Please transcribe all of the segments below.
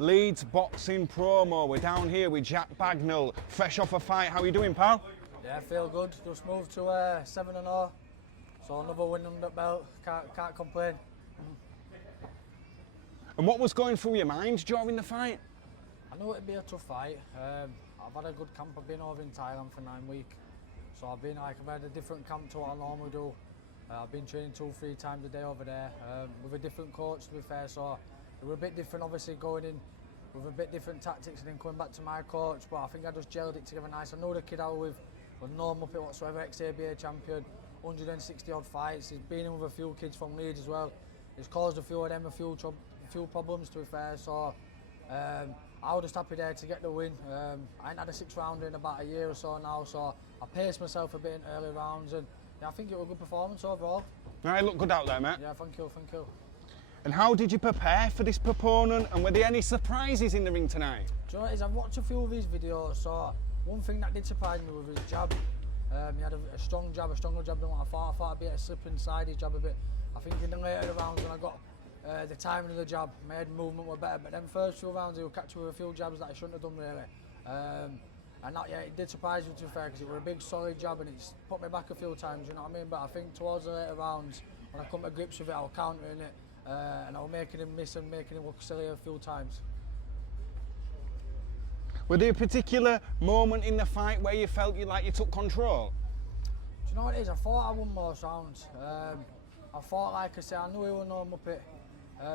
Leeds boxing promo. We're down here with Jack Bagnall, fresh off a fight. How are you doing, pal? Yeah, I feel good. Just moved to 7-0, so another win under the belt. Can't complain. And what was going through your mind during the fight? I knew it'd be a tough fight. I've had a good camp. I've been over in Thailand for 9 weeks, so I've had a different camp to what I normally do. I've been training 2-3 times a day over there with a different coach, to be fair. So it was a bit different, obviously, going in with a bit different tactics and then coming back to my coach. But I think I just gelled it together nice. I know the kid I was with no muppet whatsoever, ex-ABA champion, 160 odd fights. He's been in with a few kids from Leeds as well. He's caused a few of them a few problems, to be fair. So I was just happy there to get the win. I ain't had a 6th rounder in about a year or so now, so I paced myself a bit in early rounds, and yeah, I think it was a good performance overall. I look good out there, mate. Yeah, thank you, thank you. And how did you prepare for this proponent, and were there any surprises in the ring tonight? Do you know what it is? I've watched a few of his videos, so one thing that did surprise me was his jab. He had a strong jab, a stronger jab than what I thought. I thought I'd be able to slip inside his jab a bit. I think in the later rounds when I got the timing of the jab, my head movement were better, but then first few rounds he would catch me with a few jabs that I shouldn't have done really. And that, yeah, it did surprise me, to be fair, because it was a big solid jab and it's put me back a few times, you know what I mean? But I think towards the later rounds, when I come to grips with it, I was countering it and I was making him miss and making him look silly a few times. Were there a particular moment in the fight where you felt like you took control? Do you know what it is? I thought I won most rounds. I thought, like I said, I knew he was no muppet.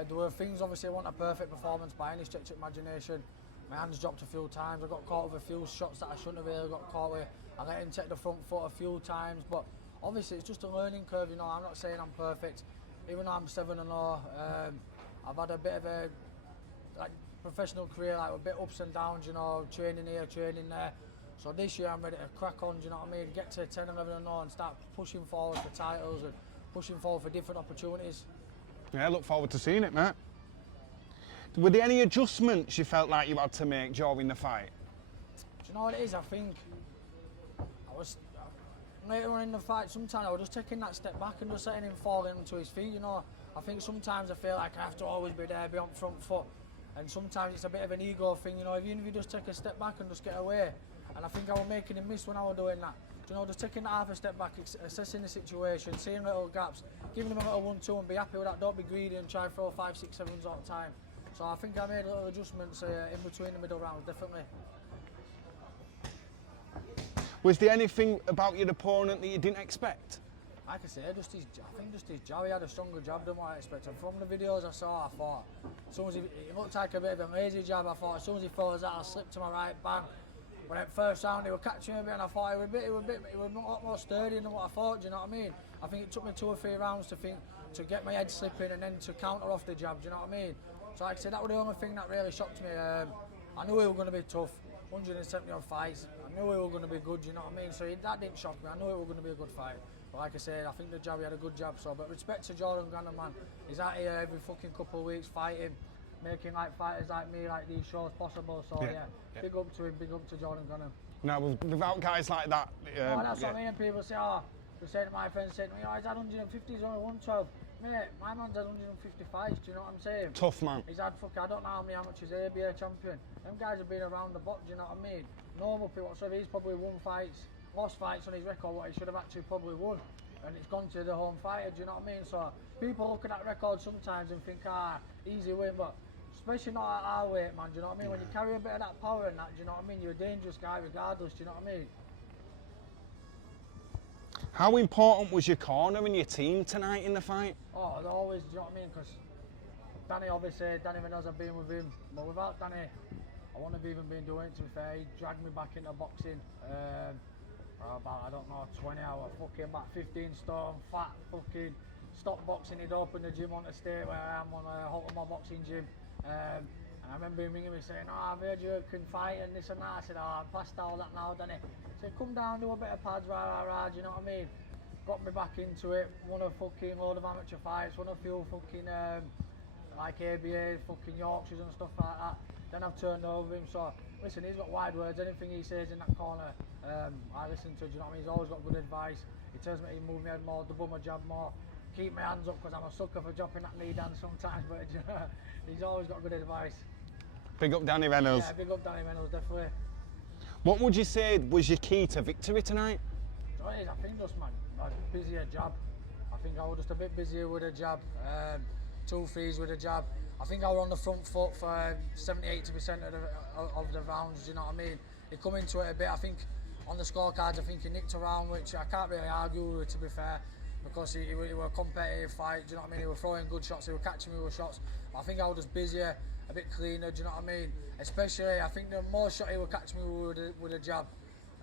There were things, obviously, I want a perfect performance by any stretch of imagination. My hands dropped a few times. I got caught with a few shots that I shouldn't have really got caught with. I let him take the front foot a few times, but obviously it's just a learning curve, you know. I'm not saying I'm perfect. Even though I'm 7-0, I've had a bit of a professional career, like a bit ups and downs, you know, training here, training there. So this year I'm ready to crack on, do you know what I mean? Get to 10-11-0 and start pushing forward for titles and pushing forward for different opportunities. Yeah, I look forward to seeing it, mate. Were there any adjustments you felt like you had to make during the fight? Do you know what it is? I think I was later on in the fight, sometimes I was just taking that step back and just letting him fall into his feet, you know. I think sometimes I feel like I have to always be there, be on front foot, and sometimes it's a bit of an ego thing, you know. Even if you just take a step back and just get away, and I think I was making him miss when I was doing that. Do you know, just taking that half a step back, assessing the situation, seeing little gaps, giving him a little 1-2 and be happy with that. Don't be greedy and try to throw 5, 6, 7s all the time. So I think I made little adjustments in between the middle rounds, definitely. Was there anything about your opponent that you didn't expect? Like I said, I think just his jab. He had a stronger jab than what I expected. From the videos I saw, I thought, as soon as he looked like a bit of a lazy jab, I thought as soon as he throws that, I'll slip to my right, bang. But at first round, he was catching me a bit, and I thought he was a lot more sturdy than what I thought. Do you know what I mean? I think it took me 2 or 3 rounds to get my head slipping and then to counter off the jab. Do you know what I mean? So like I said, that was the only thing that really shocked me. I knew he was going to be tough, 170 odd fights. I knew he was going to be good, you know what I mean? So that didn't shock me. I knew it was going to be a good fight. But like I said, I think the jab, he had a good jab. So, but respect to Jordan Bagnall, man. He's out here every fucking couple of weeks fighting, making like fighters like me, like these shows possible. So yeah. Big up to him, big up to Jordan Bagnall. No, without guys like that. No, that's what I mean. People say, they say to my friends, say to me, he's had 150, he's only 112. Mate, my man's had 155, do you know what I'm saying? Tough man. He's had I don't know how much he's ABA champion. Them guys have been around the block, do you know what I mean? Normal people whatsoever, he's probably won fights, lost fights on his record, what he should have actually probably won. And it's gone to the home fighter, do you know what I mean? So people look at that record sometimes and think, easy win, but especially not at our weight, man, do you know what I mean? When you carry a bit of that power and that, do you know what I mean? You're a dangerous guy regardless, do you know what I mean? How important was your corner and your team tonight in the fight? Oh, they're always, do you know what I mean? Because Danny knows I've been with him, but without Danny, I wouldn't have even been doing it, to be fair. He dragged me back into boxing about, I don't know, 20 hours, fucking about 15 stone, fat, fucking, stopped boxing. He'd opened the gym on the state where I am on Haltermore boxing gym. And I remember him ringing me saying, I've heard you can fight and this and that. I said, I'm past all that now, Danny. He said, come down, do a bit of pads, rah, do you know what I mean? Got me back into it, won a fucking load of amateur fights, won a few fucking, like ABA, fucking Yorkshires and stuff like that. Then I've turned over him, so listen, he's got wide words. Anything he says in that corner, I listen to, do you know what I mean? He's always got good advice. He tells me to move my head more, double my jab more, keep my hands up, because I'm a sucker for dropping that knee down sometimes, but you know, he's always got good advice. Big up Danny Reynolds. Yeah, big up Danny Reynolds, definitely. What would you say was your key to victory tonight? So it is, I think just, man, a busier jab. I think I was just a bit busier with a jab. 2 threes with a jab. I think I was on the front foot for 70-80% of the rounds, do you know what I mean? He come into it a bit, I think on the scorecards, I think he nicked a round, which I can't really argue with, to be fair, because it was a competitive fight, do you know what I mean? He was throwing good shots, he was catching me with shots. I think I was just busier, a bit cleaner, do you know what I mean? Especially, I think the more shot he would catch me with a jab.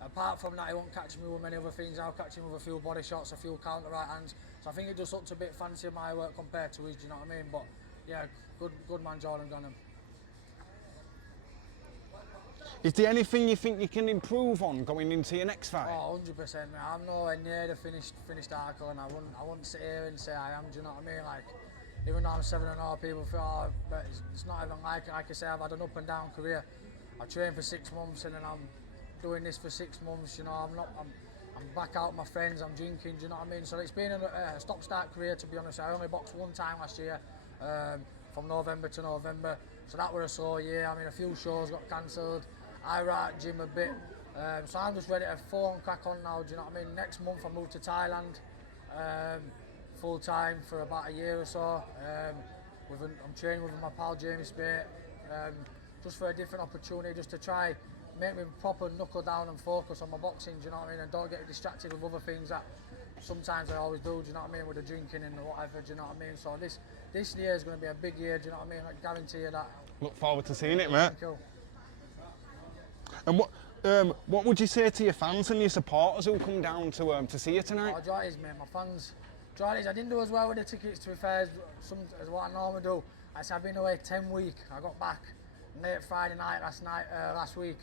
Apart from that, he won't catch me with many other things. I'll catch him with a few body shots, a few counter right hands. So I think it just looked a bit fancy in my work compared to his, do you know what I mean? But yeah, good man, Jordan Gunham. Is there anything you think you can improve on going into your next fight? Oh, 100%, mate. I'm nowhere near the finished article, and I wouldn't sit here and say I am, do you know what I mean? Like, even though I'm 7-0, people feel, oh, but it's not even like I say, I've had an up and down career. I trained for 6 months and then I'm doing this for 6 months, you know, I'm back out with my friends, I'm drinking, do you know what I mean? So it's been a stop-start career, to be honest. I only boxed 1 time last year, from November to November, so that was a slow year. I mean, a few shows got cancelled, I write gym a bit, so I'm just ready to full on crack on now, do you know what I mean? Next month I move to Thailand, full time for about a year or so. I'm training with my pal Jamie Spate, just for a different opportunity, just to try make me proper knuckle down and focus on my boxing, do you know what I mean, and don't get distracted with other things that sometimes I always do, do you know what I mean, with the drinking and the whatever, do you know what I mean? So this year is going to be a big year, do you know what I mean? I guarantee you that. Look forward to seeing it, mate. Thank you. And what would you say to your fans and your supporters who come down to see you tonight? Oh, do you know what it is, mate? My fans, do you know what it is? I didn't do as well with the tickets, to be fair, as what I normally do. I've been away 10 weeks. I got back late Friday night last week.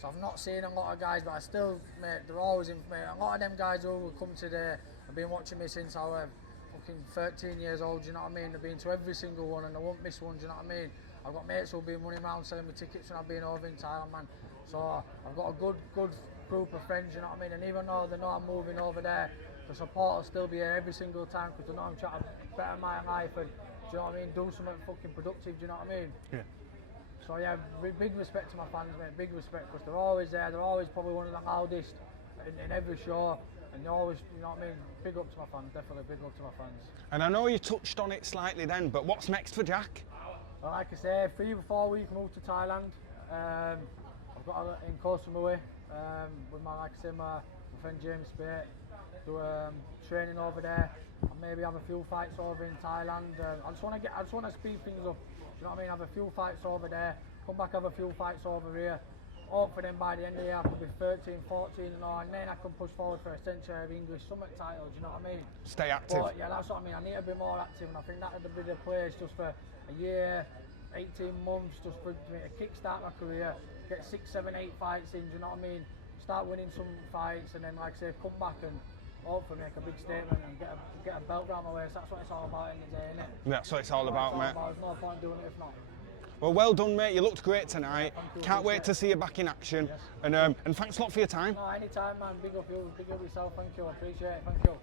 So I've not seen a lot of guys, but I still, mate, they're always in, mate. A lot of them guys who will come today have been watching me since I was fucking 13 years old, do you know what I mean? They've been to every single one and I won't miss one, do you know what I mean? I've got mates who've been running around selling me tickets when I've been over in Thailand, man. So I've got a good group of friends, you know what I mean? And even though they know I'm moving over there, the support will still be here every single time because they know I'm trying to better my life and, do you know what I mean, do something fucking productive, do you know what I mean? Yeah. So yeah, big respect to my fans, mate, big respect, because they're always there, they're always probably one of the loudest in every show, and they always, you know what I mean, big up to my fans, definitely big up to my fans. And I know you touched on it slightly then, but what's next for Jack? Well, like I say, 3 or 4 weeks move to Thailand. I've got in Koh Samui with my, like I say, my friend James Spate, do training over there, and maybe have a few fights over in Thailand. I just want to speed things up. Do you know what I mean? Have a few fights over there, come back have a few fights over here. Hope for them by the end of the year I could be 13, 14 and all, and then I can push forward for a century of English summit title, do you know what I mean? Stay active. But yeah, that's what I mean, I need to be more active, and I think that would be the place just for a year, 18 months, just for me to kickstart my career, get 6, 7, 8 fights in, do you know what I mean? Start winning some fights and then, like I say, come back and hopefully make a big statement and get a belt round my waist. That's what it's all about in the day, innit? That's what it's all about, mate. There's no point doing it if not. Well, well done, mate. You looked great tonight. Can't wait to see you back in action. Yes. And thanks a lot for your time. No, anytime, man. Big up you, big up yourself. Thank you. I appreciate it. Thank you.